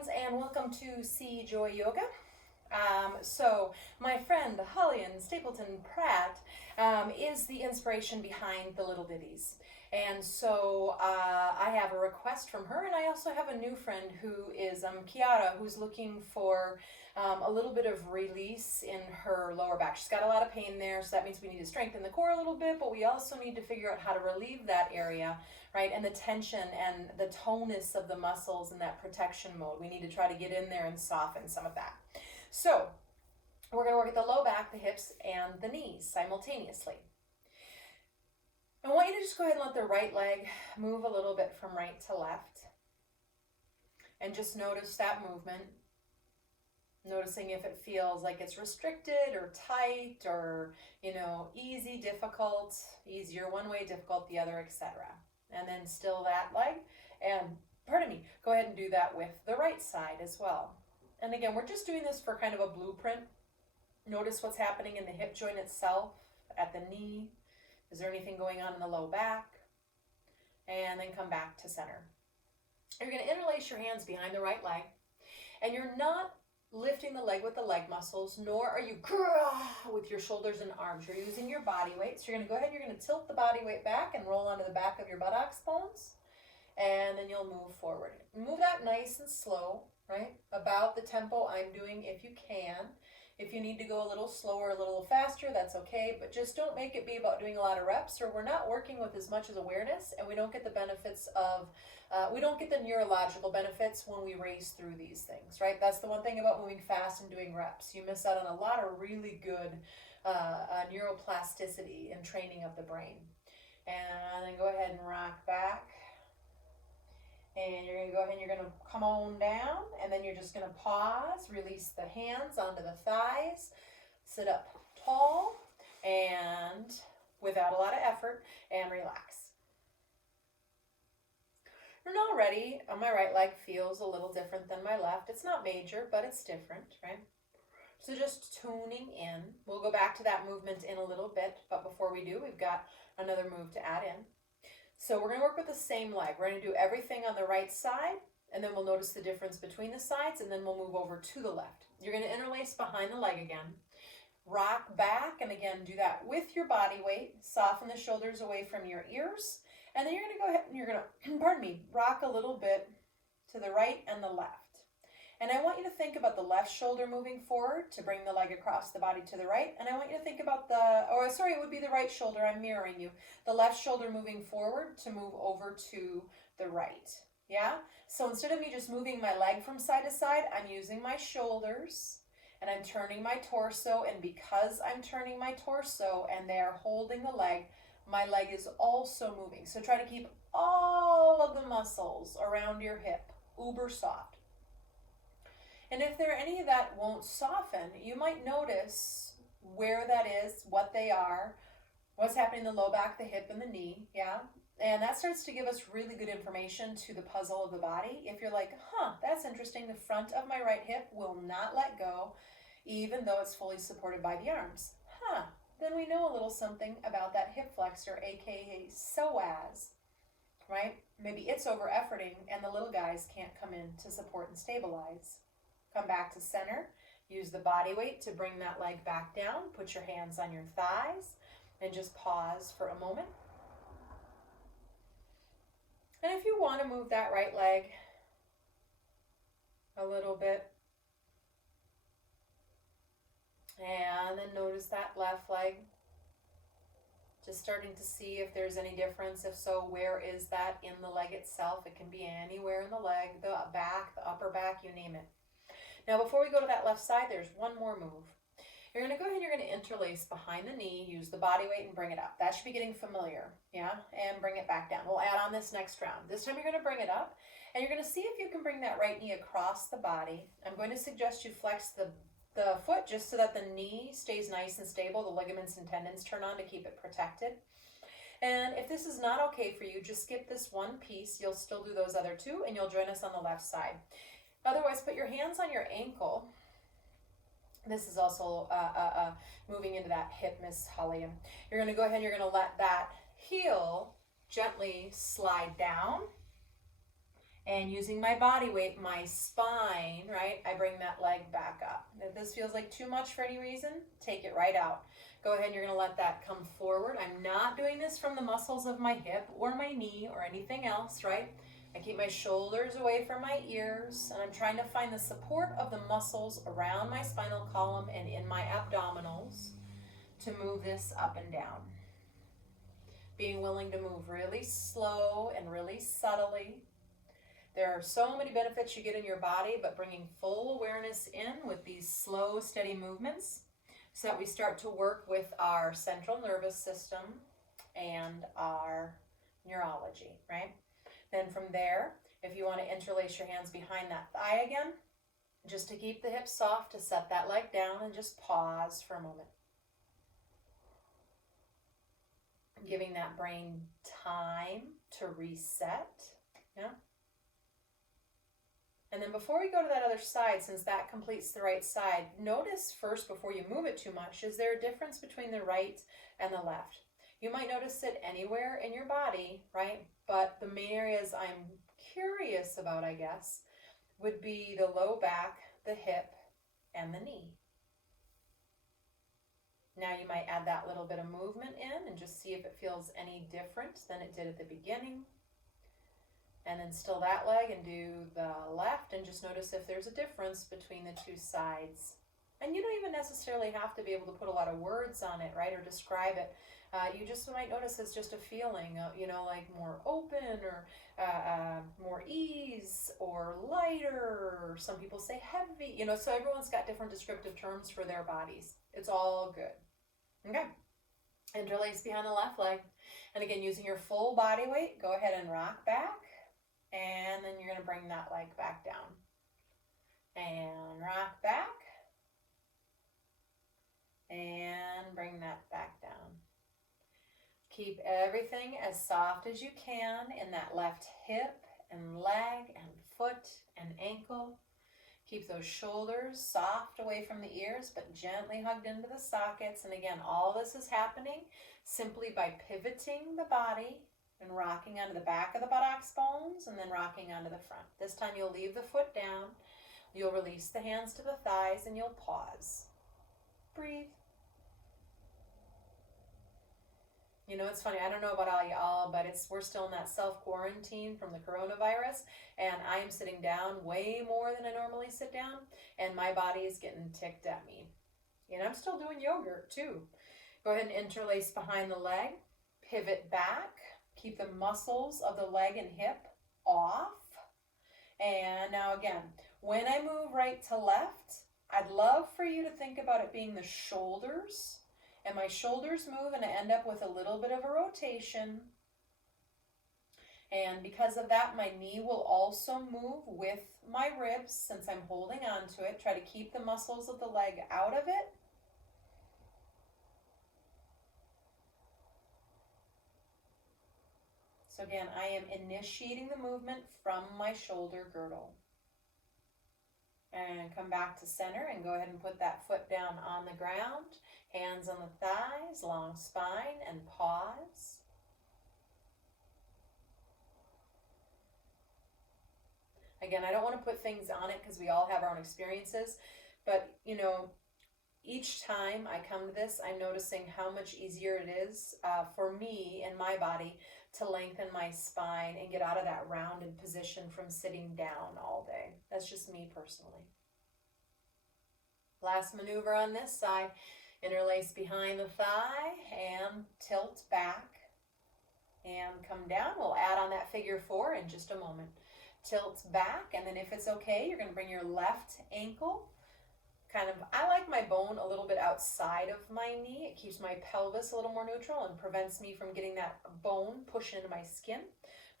friends, and welcome to CJoy Yoga. So my friend Hollian Stapleton Pratt is the inspiration behind the little ditties. And so I have a request from her, and I also have a new friend who is Kiara, who's looking for a little bit of release in her lower back. She's got a lot of pain there, so that means we need to strengthen the core a little bit, but we also need to figure out how to relieve that area, right? And the tension and the tonus of the muscles in that protection mode. We need to try to get in there and soften some of that. So we're going to work at the low back, the hips, and the knees simultaneously. I want you to just go ahead and let the right leg move a little bit from right to left. And just notice that movement. Noticing if it feels like it's restricted or tight or, easy, difficult, easier one way, difficult the other, etc. And then still that leg. And, go ahead and do that with the right side as well. And again, we're just doing this for kind of a blueprint. Notice what's happening in the hip joint itself, at the knee. Is there anything going on in the low back? And then come back to center. You're going to interlace your hands behind the right leg. And you're not lifting the leg with the leg muscles, nor are you with your shoulders and arms. You're using your body weight. So you're going to go ahead, you're going to tilt the body weight back and roll onto the back of your buttocks bones. And then you'll move forward. Move that nice and slow, right? About the tempo I'm doing if you can. If you need to go a little slower, a little faster, that's okay, but just don't make it be about doing a lot of reps, or we're not working with as much as awareness, and we don't get the benefits of, we don't get the neurological benefits when we race through these things, right? That's the one thing about moving fast and doing reps. You miss out on a lot of really good neuroplasticity and training of the brain. And then go ahead and rock back. And you're going to go ahead and you're going to come on down, and then you're just going to pause, release the hands onto the thighs, sit up tall and without a lot of effort, and relax. You're now ready. My right leg feels a little different than my left. It's not major, but it's different, right? So just tuning in. We'll go back to that movement in a little bit, but before we do, we've got another move to add in. So we're going to work with the same leg. We're going to do everything on the right side, and then we'll notice the difference between the sides, and then we'll move over to the left. You're going to interlace behind the leg again. Rock back, and again, do that with your body weight. Soften the shoulders away from your ears. And then you're going to go ahead and you're going to, rock a little bit to the right and the left. And I want you to think about the left shoulder moving forward to bring the leg across the body to the right. And I want you to think about it would be the right shoulder. I'm mirroring you. The left shoulder moving forward to move over to the right. Yeah? So instead of me just moving my leg from side to side, I'm using my shoulders and I'm turning my torso. And because I'm turning my torso and they are holding the leg, my leg is also moving. So try to keep all of the muscles around your hip uber soft. And if there are any that won't soften, you might notice where that is, what they are, what's happening in the low back, the hip, and the knee, yeah? And that starts to give us really good information to the puzzle of the body. If you're like, that's interesting, the front of my right hip will not let go, even though it's fully supported by the arms. Then we know a little something about that hip flexor, aka psoas, right? Maybe it's over-efforting and the little guys can't come in to support and stabilize. Come back to center. Use the body weight to bring that leg back down. Put your hands on your thighs and just pause for a moment. And if you want to move that right leg a little bit, and then notice that left leg. Just starting to see if there's any difference. If so, where is that in the leg itself? It can be anywhere in the leg, the back, the upper back, you name it. Now, before we go to that left side, there's one more move. You're going to go ahead and you're going to interlace behind the knee, use the body weight and bring it up. That should be getting familiar, yeah? And bring it back down. We'll add on this next round. This time you're going to bring it up, and you're going to see if you can bring that right knee across the body. I'm going to suggest you flex the foot just so that the knee stays nice and stable. The ligaments and tendons turn on to keep it protected. And if this is not okay for you, just skip this one piece. You'll still do those other two, and you'll join us on the left side. Otherwise, put your hands on your ankle. This is also moving into that hip, Miss Hollian. You're going to go ahead and you're going to let that heel gently slide down And using my body weight, my spine, right, I bring that leg back up. If this feels like too much for any reason, take it right out. Go ahead and you're going to let that come forward. I'm not doing this from the muscles of my hip or my knee or anything else, right? I keep my shoulders away from my ears, and I'm trying to find the support of the muscles around my spinal column and in my abdominals to move this up and down. Being willing to move really slow and really subtly. There are so many benefits you get in your body, but bringing full awareness in with these slow, steady movements so that we start to work with our central nervous system and our neurology, right? Then from there, if you want to interlace your hands behind that thigh again, just to keep the hips soft, to set that leg down and just pause for a moment. Giving that brain time to reset, yeah? And then before we go to that other side, since that completes the right side, notice first before you move it too much, is there a difference between the right and the left? You might notice it anywhere in your body, right? But the main areas I'm curious about, I guess, would be the low back, the hip, and the knee. Now you might add that little bit of movement in and just see if it feels any different than it did at the beginning. And then still that leg and do the left and just notice if there's a difference between the two sides. And you don't even necessarily have to be able to put a lot of words on it, right, or describe it. You just might notice it's just a feeling, like more open or more ease or lighter, or some people say heavy, so everyone's got different descriptive terms for their bodies. It's all good. Okay. Interlace behind the left leg. And again, using your full body weight, go ahead and rock back. And then you're going to bring that leg back down. And rock back. And bring that back down. Keep everything as soft as you can in that left hip and leg and foot and ankle. Keep those shoulders soft away from the ears, but gently hugged into the sockets. And again, all this is happening simply by pivoting the body and rocking onto the back of the buttocks bones and then rocking onto the front. This time you'll leave the foot down. You'll release the hands to the thighs and you'll pause. Breathe. It's funny, I don't know about all y'all, but we're still in that self-quarantine from the coronavirus, and I am sitting down way more than I normally sit down, and my body is getting ticked at me. And I'm still doing yogurt too. Go ahead and interlace behind the leg, pivot back, keep the muscles of the leg and hip off. And now again, when I move right to left, I'd love for you to think about it being the shoulders. And my shoulders move and I end up with a little bit of a rotation. And because of that, my knee will also move with my ribs since I'm holding on to it. Try to keep the muscles of the leg out of it. So again, I am initiating the movement from my shoulder girdle. And come back to center and go ahead and put that foot down on the ground. Hands on the thighs, long spine, and pause. Again, I don't want to put things on it because we all have our own experiences, but each time I come to this, I'm noticing how much easier it is for me and my body to lengthen my spine and get out of that rounded position from sitting down all day. That's just me personally. Last maneuver on this side. Interlace behind the thigh and tilt back and come down. We'll add on that figure 4 in just a moment. Tilt back, and then if it's okay, you're going to bring your left ankle I like my bone a little bit outside of my knee. It keeps my pelvis a little more neutral and prevents me from getting that bone push into my skin.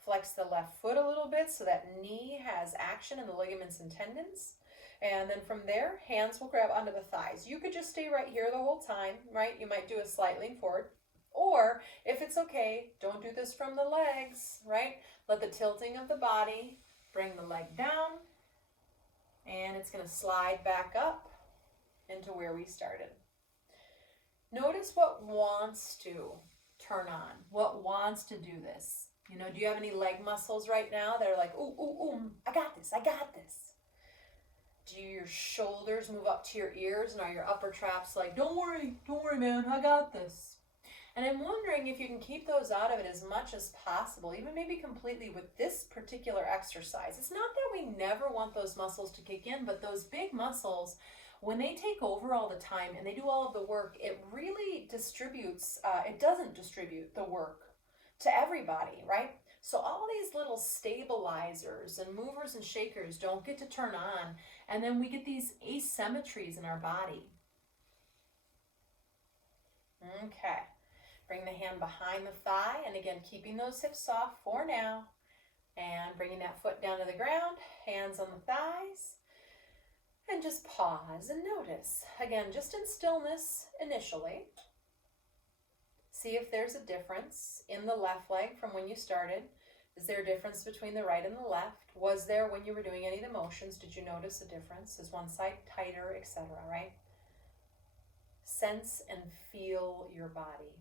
Flex the left foot a little bit so that knee has action in the ligaments and tendons. And then from there, hands will grab onto the thighs. You could just stay right here the whole time, right? You might do a slight lean forward. Or if it's okay, don't do this from the legs, right? Let the tilting of the body bring the leg down. And it's going to slide back up into where we started. Notice what wants to turn on, what wants to do this. You know, do you have any leg muscles right now that are like, ooh, ooh, ooh, I got this, I got this? Do your shoulders move up to your ears, and are your upper traps like, don't worry, man, I got this? And I'm wondering if you can keep those out of it as much as possible, even maybe completely with this particular exercise. It's not that we never want those muscles to kick in, but those big muscles, when they take over all the time and they do all of the work, it really distributes, it doesn't distribute the work to everybody, right? So all these little stabilizers and movers and shakers don't get to turn on, and then we get these asymmetries in our body. Okay, bring the hand behind the thigh, and again, keeping those hips soft for now, and bringing that foot down to the ground, hands on the thighs, and just pause and notice. Again, just in stillness initially. See if there's a difference in the left leg from when you started. Is there a difference between the right and the left? Was there when you were doing any of the motions? Did you notice a difference? Is one side tighter, etc., right? Sense and feel your body.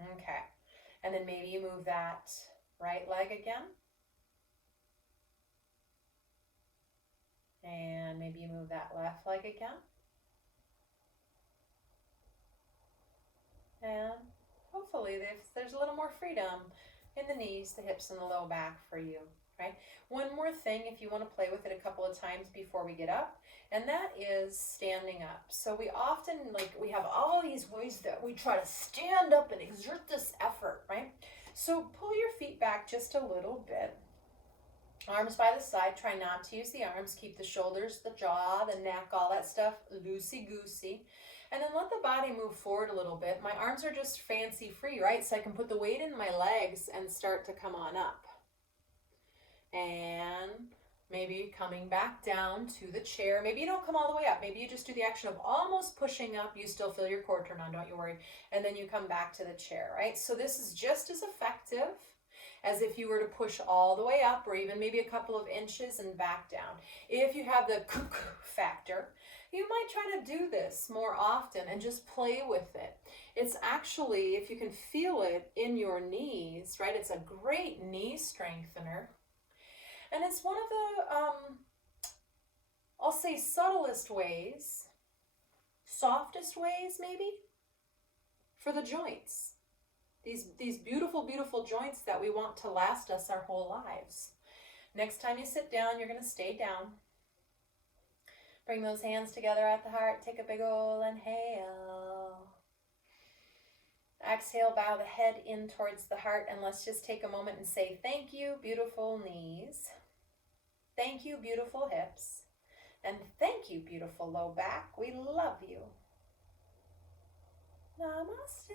Okay. And then maybe you move that right leg again. And maybe you move that left leg again. And hopefully there's a little more freedom in the knees, the hips, and the low back for you, right? One more thing, if you want to play with it a couple of times before we get up, and that is standing up. So we often, we have all these ways that we try to stand up and exert this effort, right? So pull your feet back just a little bit. Arms by the side, try not to use the arms. Keep the shoulders, the jaw, the neck, all that stuff loosey-goosey. And then let the body move forward a little bit. My arms are just fancy free, right? So I can put the weight in my legs and start to come on up. And maybe coming back down to the chair. Maybe you don't come all the way up. Maybe you just do the action of almost pushing up. You still feel your core turn on, don't you worry. And then you come back to the chair, right? So this is just as effective as if you were to push all the way up, or even maybe a couple of inches and back down. If you have the cuckoo factor, you might try to do this more often and just play with it. It's actually, if you can feel it in your knees, right? It's a great knee strengthener. And it's one of the, I'll say, subtlest ways, softest ways maybe, for the joints. These beautiful, beautiful joints that we want to last us our whole lives. Next time you sit down, you're going to stay down. Bring those hands together at the heart. Take a big ol' inhale. Exhale, bow the head in towards the heart, and let's just take a moment and say, thank you, beautiful knees. Thank you, beautiful hips. And thank you, beautiful low back. We love you. Namaste.